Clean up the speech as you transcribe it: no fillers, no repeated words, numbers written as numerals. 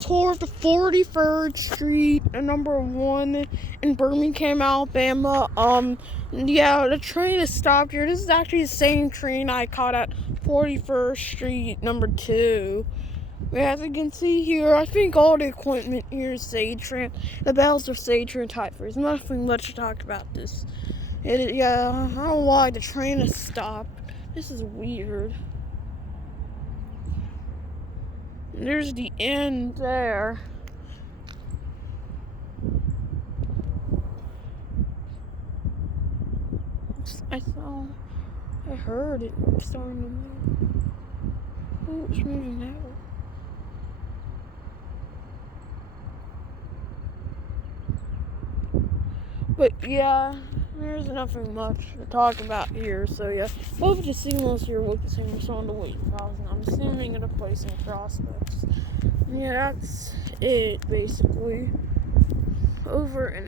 Tour of the 43rd Street, number 1 in Birmingham, Alabama. Yeah, the train is stopped here. This is actually the same train I caught at 41st Street, number 2. As you can see here, I think all the equipment here is Safetran. The bells are Safetran Type. There's nothing much to talk about this. Yeah, I don't know why the train is stopped. This is weird. There's the end there. I heard it starting to move. Oh, it's moving now. But yeah, there's nothing much to talk about here. So yeah, hope the signals here will continue on the way. I'm assuming at Replacing Prospects. Yeah, that's it basically. Over and